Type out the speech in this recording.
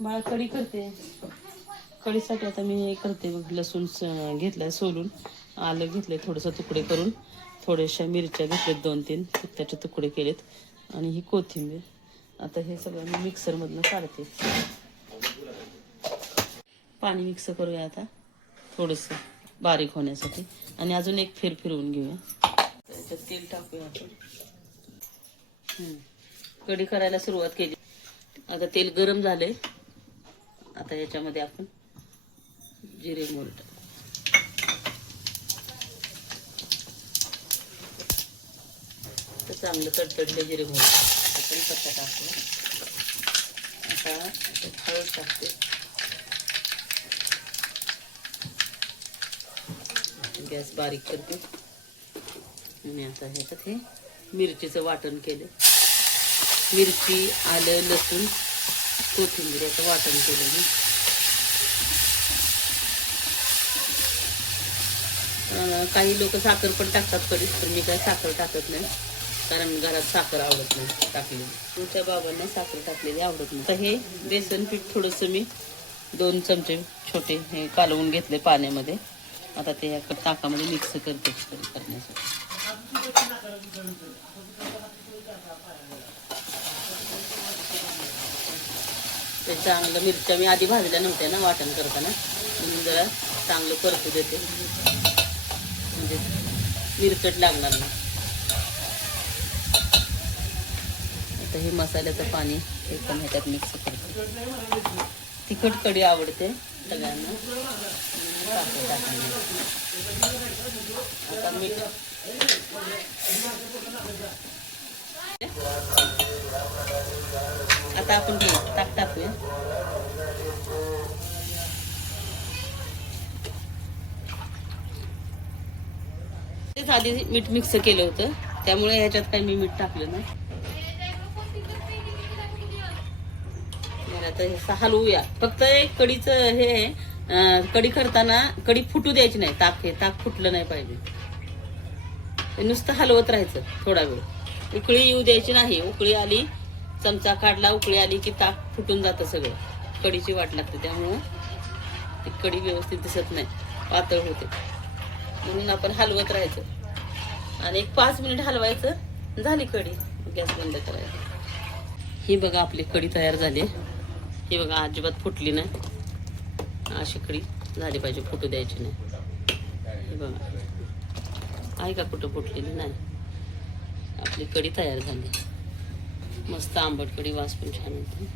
बाळा कढी करते. कढीसाठी आता मी हे करते बघ लसूण घेतलं घेतलाय सोलून. आलं घेतलंय थोडंसं तुकडे करून. थोड्याशा मिरच्या घेतल्यात दोन तीन त्याचे तुकडे केलेत. आणि ही कोथिंबीर. आता हे सगळं मी मिक्सरमधनं काढते. पाणी मिक्स करूया आता थोडंसं बारीक होण्यासाठी. आणि अजून एक फेर फिरवून घेऊया. त्याच्यात तेल टाकूया आपण. कढी करायला सुरुवात केली. आता तेल गरम झालंय. आता याच्यामध्ये आपण जिरे मोहरी तर चांगलं तडतडले जिरे मोहरी आपण कच्चा टाकतो आता हळद टाकते. गॅस बारीक करते. आणि आता ह्याच्यात हे मिरचीचं वाटण केलं. मिरची आलं लसूण कोथिंबीर वाटण केलं मी काही लोक साखर पण टाकतात कधीच पण मी काय साखर टाकत नाही कारण घरात साखर आवडत नाही टाकलेली तुमच्या बाबांना साखर टाकलेली आवडत नाही. तर हे बेसन पीठ थोडंसं मी दोन चमचे छोटे हे कालवून घेतले पाण्यामध्ये. आता ते टाकामध्ये ताकामध्ये मिक्स करते करण्यासाठी. ते चांगलं मिरच्या मी आधी भाजल्या नव्हत्या ना वाटण करताना. म्हणून जरा चांगलं परतू देते. म्हणजे मिरचट लागणार नाही. आता हे मसाल्याचं पाणी हे पण ह्याच्यात मिक्स करतो. तिखट कढी आवडते सगळ्यांना. म्हणून आता मीठ आता आपण हे ताक टाकूया. तेच आधी मीठ मिक्स केलं होतं त्यामुळे ह्याच्यात काही मी मीठ टाकलं नाही. आता हे हलवूया. फक्त एक कढीचं हे कडी कढी करताना कढी फुटू द्यायची नाही ताक हे ताक फुटलं नाही पाहिजे. नुसतं हलवत राहायचं थोडा वेळ. उकळी येऊ द्यायची नाही उकळी आली चमचा काढला उकळी आली की ताक फुटून जातं सगळं. कढीची वाट लागते त्यामुळं ती कढी व्यवस्थित दिसत नाही. पातळ होते. म्हणून आपण हलवत राहायचं. आणि एक पाच मिनिट हलवायचं झाली कढी गॅस बंद करायचं ही बघा आपली कढी तयार झाली ही बघा अजिबात फुटली नाही. अशी कढी झाली पाहिजे फुटू द्यायची नाही. बघा. आहे का कुठं फुटलेली? नाही. आपली कढी तयार झाली. मस्त आंबटकड़ी वास पण छान होतो.